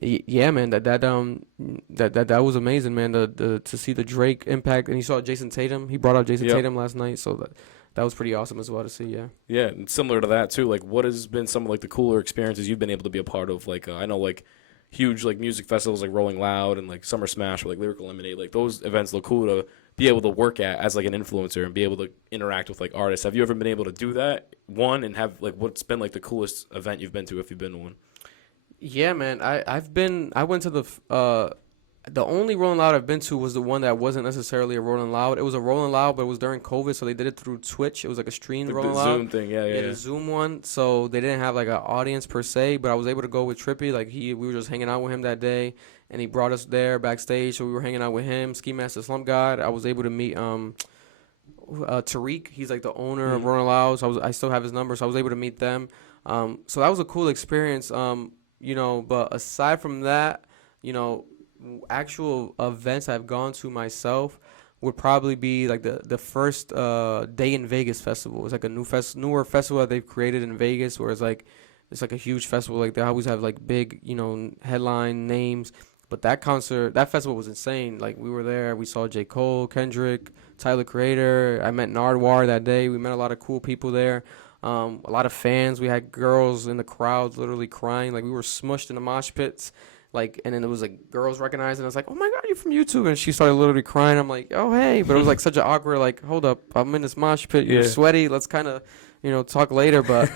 yeah, man, that was amazing, man. To see the Drake impact, and you saw Jason Tatum. He brought up Jason Tatum last night, so that was pretty awesome as well to see. Yeah, and similar to that too. Like, what has been some of like the cooler experiences you've been able to be a part of? Like, I know like huge like music festivals like Rolling Loud and like Summer Smash or like Lyrical Lemonade. Like those events look cool to be able to work at as like an influencer and be able to interact with like artists. Have you ever been able to do that? And have like what's been like the coolest event you've been to if you've been to one? Yeah, man. I went to the only Rolling Loud I've been to was the one that wasn't necessarily a Rolling Loud. It was a Rolling Loud, but it was during COVID, so they did it through Twitch. It was like a streamed like Rolling the Loud. Zoom thing, yeah. The Zoom one. So they didn't have like an audience per se, but I was able to go with Trippie. Like we were just hanging out with him that day, and he brought us there backstage, so we were hanging out with him. Ski Master Slump God. I was able to meet Tariq. He's like the owner of Rolling Loud. So I still have his number, so I was able to meet them. So that was a cool experience. But aside from that, actual events I've gone to myself would probably be like the first Day in Vegas festival. It's like a newer festival that they've created in Vegas, where it's like a huge festival. Like they always have like big headline names. But that festival was insane. Like we were there, we saw J. Cole, Kendrick, Tyler Creator. I met Nardwar that day. We met a lot of cool people there. A lot of fans. We had girls in the crowd literally crying. Like we were smushed in the mosh pits. Like, and then it was like girls recognizing. I was like, oh my God, you're from YouTube. And she started literally crying. I'm like, oh, hey. But it was like such an awkward, like, hold up. I'm in this mosh pit. You're sweaty. Let's kind of, talk later. But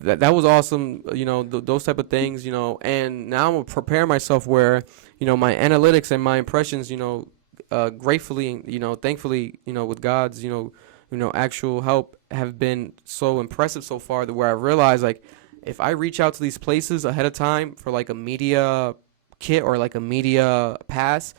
that was awesome. Those type of things, and now I'm preparing myself where, my analytics and my impressions, gratefully, thankfully, with God's, actual help have been so impressive so far that where I realized, like, if I reach out to these places ahead of time for like a media kit or like a media press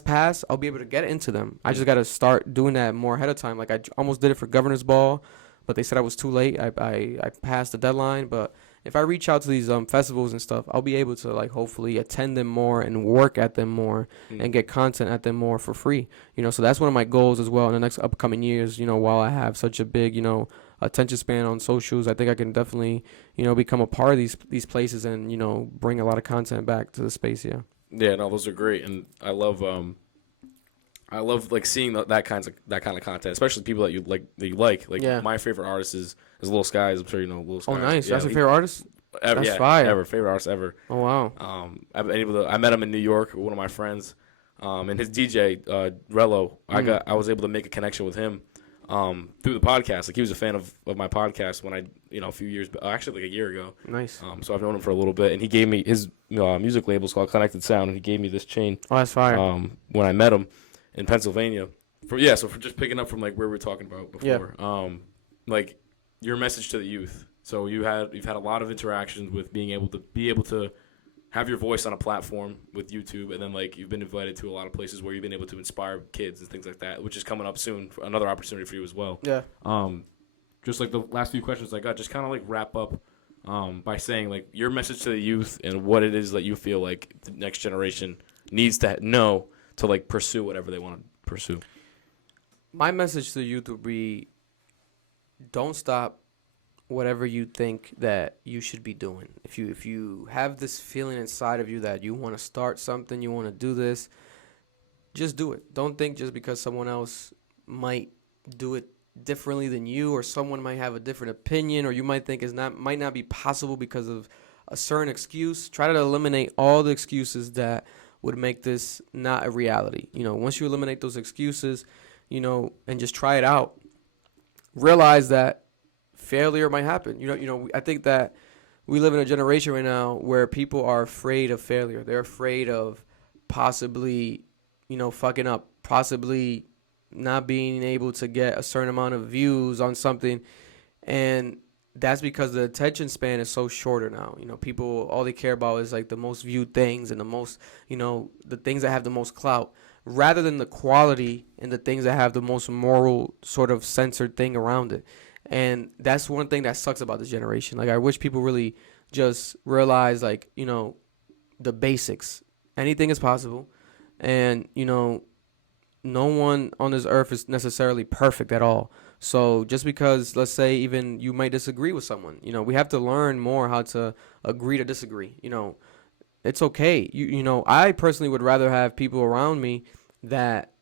pass, I'll be able to get into them. I just got to start doing that more ahead of time. Like I almost did it for Governor's Ball, but they said I was too late. I passed the deadline, but if I reach out to these festivals and stuff, I'll be able to like hopefully attend them more and work at them more and get content at them more for free. So that's one of my goals as well in the next upcoming years. While I have such a big attention span on socials, I think I can definitely become a part of these places and bring a lot of content back to the space. Yeah, no, those are great, and I love like seeing that kind of content, especially people that you like. Like my favorite artist is Lil Skies. I'm sure you know Lil Skies. Oh, nice. Yeah, That's your favorite artist? That's fire. Ever favorite artist ever. Oh wow. I met him in New York with one of my friends, and his DJ Rello. I was able to make a connection with him through the podcast. Like he was a fan of my podcast when I a few years actually like a year ago. Nice. So I've known him for a little bit, and he gave me his music label's called Connected Sound, and he gave me this chain. Oh, that's fire. When I met him in Pennsylvania. So for just picking up from like where we were talking about before. Yeah. Like your message to the youth. So you've had a lot of interactions with being able to have your voice on a platform with YouTube, and then like you've been invited to a lot of places where you've been able to inspire kids and things like that, which is coming up soon. For another opportunity for you as well. Yeah. Just like the last few questions I got, just kind of like wrap up by saying like your message to the youth and what it is that you feel like the next generation needs to know to like pursue whatever they want to pursue. My message to the youth would be, don't stop whatever you think that you should be doing. If you have this feeling inside of you that you want to start something, you want to do this, just do it. Don't think just because someone else might do it differently than you, or someone might have a different opinion, or you might think might not be possible because of a certain excuse. Try to eliminate all the excuses that would make this not a reality. Once you eliminate those excuses, and just try it out, realize that failure might happen. I think that we live in a generation right now where people are afraid of failure. They're afraid of possibly, fucking up, possibly not being able to get a certain amount of views on something. And that's because the attention span is so shorter now. People, all they care about is like the most viewed things and the most, the things that have the most clout, rather than the quality and the things that have the most moral sort of censored thing around it. And that's one thing that sucks about this generation. Like, I wish people really just realize, like, the basics. Anything is possible. And, no one on this earth is necessarily perfect at all. So just because, let's say, even you might disagree with someone, we have to learn more how to agree to disagree. It's okay. I personally would rather have people around me that,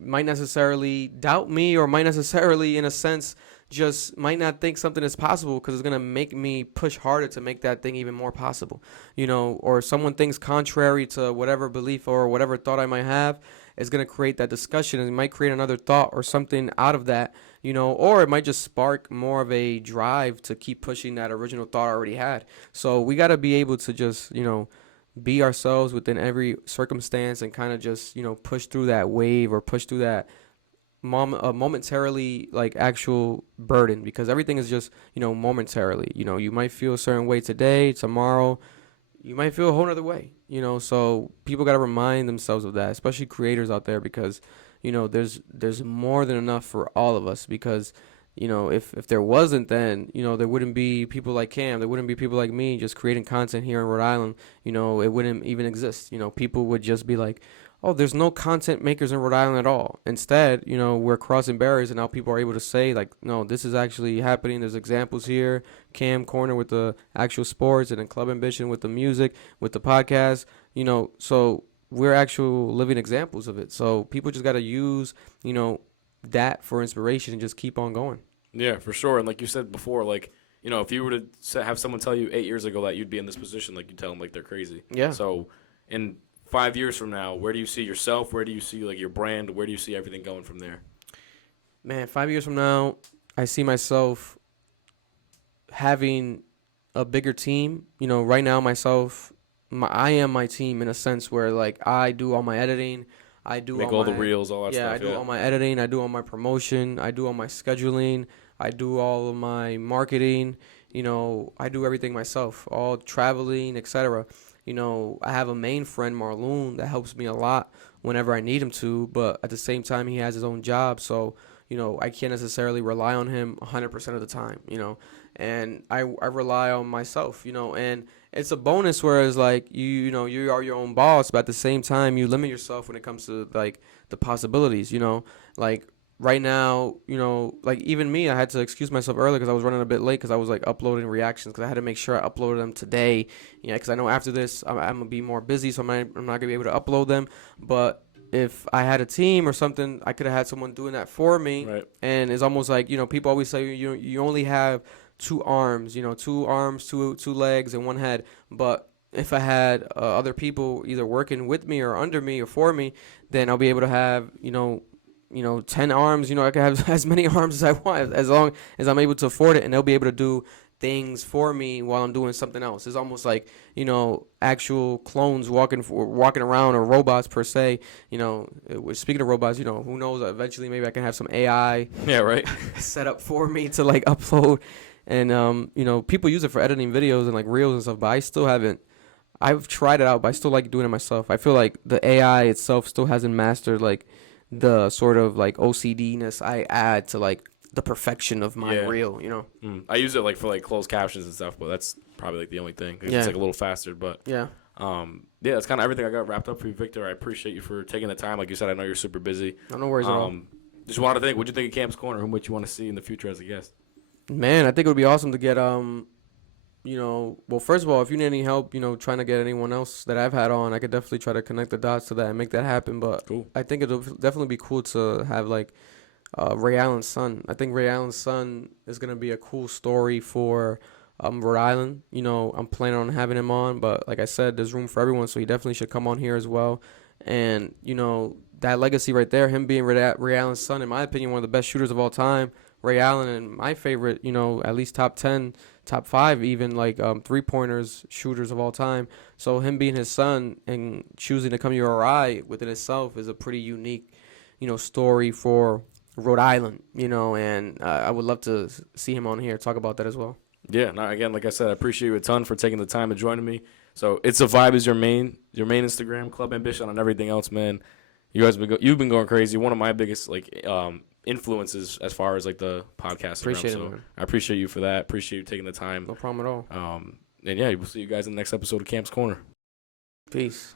might necessarily doubt me, or might necessarily, in a sense, just might not think something is possible because it's going to make me push harder to make that thing even more possible. Or someone thinks contrary to whatever belief or whatever thought I might have, is going to create that discussion, and it might create another thought or something out of that, or it might just spark more of a drive to keep pushing that original thought I already had. So we got to be able to just, be ourselves within every circumstance and kind of just, push through that wave or push through that momentarily like actual burden, because everything is just, momentarily. You might feel a certain way today, tomorrow you might feel a whole other way, so people got to remind themselves of that, especially creators out there, because, there's more than enough for all of us, because, if there wasn't, then, there wouldn't be people like Cam, there wouldn't be people like me just creating content here in Rhode Island, it wouldn't even exist. People would just be like, oh, there's no content makers in Rhode Island at all. Instead, we're crossing barriers, and now people are able to say, like, no, this is actually happening. There's examples here. Cam Corner with the actual sports, and then Club Ambition with the music, with the podcast, so we're actual living examples of it. So people just got to use, that for inspiration and just keep on going. Yeah, for sure. And like you said before, like, you know, if you were to have someone tell you 8 years ago that you'd be in this position, like, you tell them like they're crazy. Yeah. So in 5 years from now, where do you see yourself? Where do you see like your brand? Where do you see everything going from there? Man, 5 years from now, I see myself having a bigger team. You know, right now I am my team in a sense where like I do all my editing, I do Make all the reels, all that stuff. I do all my editing, I do all my promotion, I do all my scheduling, I do all of my marketing. You know, I do everything myself, all traveling, etc. You know, I have a main friend, Marloon, that helps me a lot whenever I need him to, but at the same time, he has his own job, so, you know, I can't necessarily rely on him 100% of the time, you know, and I rely on myself, you know, and it's a bonus, whereas, like, you know, you are your own boss, but at the same time, you limit yourself when it comes to, like, the possibilities, you know, like, right now, you know, like even me, I had to excuse myself earlier because I was running a bit late because I was like uploading reactions because I had to make sure I uploaded them today. Yeah, because I know after this I'm gonna be more busy, so I'm not gonna be able to upload them. But if I had a team or something, I could have had someone doing that for me. Right. And it's almost like, you know, people always say you only have two arms, you know, two legs, and one head. But if I had other people either working with me or under me or for me, then I'll be able to have, you know, 10 arms, you know, I can have as many arms as I want, as long as I'm able to afford it, and they'll be able to do things for me while I'm doing something else. It's almost like, you know, actual clones walking around, or robots per se. You know, speaking of robots, you know, who knows, eventually maybe I can have some AI set up for me to like upload. And, you know, people use it for editing videos and like reels and stuff, but I still haven't. I've tried it out, but I still like doing it myself. I feel like the AI itself still hasn't mastered like the sort of like OCD-ness I add to like the perfection of my reel, you know. I use it like for like closed captions and stuff, but that's probably like the only thing. It's like a little faster, but that's kind of everything I got wrapped up for you, Victor. I appreciate you for taking the time. Like you said, I know you're super busy. No worries at all. Just wanted to think, what'd you think of Cam's Corner? Who might you want to see in the future as a guest? Man, I think it would be awesome to get you know, well, first of all, if you need any help, you know, trying to get anyone else that I've had on, I could definitely try to connect the dots to that and make that happen. But cool. I think it'll definitely be cool to have like Ray Allen's son. I think Ray Allen's son is gonna be a cool story for Rhode Island. You know, I'm planning on having him on, but like I said, there's room for everyone, so he definitely should come on here as well. And you know, that legacy right there, him being Ray Allen's son, in my opinion, one of the best shooters of all time. Ray Allen, and my favorite, you know, at least top 10, top 5 even, like three-pointers shooters of all time. So him being his son and choosing to come to URI within itself is a pretty unique, you know, story for Rhode Island, you know, and I would love to see him on here, talk about that as well. Yeah, no, again, like I said, I appreciate you a ton for taking the time and joining me. So It's a Vibe is your main Instagram, Club Ambition, and everything else, man. You guys you've been going crazy. One of my biggest influences as far as like the podcast. Appreciate it, so man. I appreciate you for that. Appreciate you taking the time. No problem at all. And yeah, we'll see you guys in the next episode of Cam's Corner. Peace.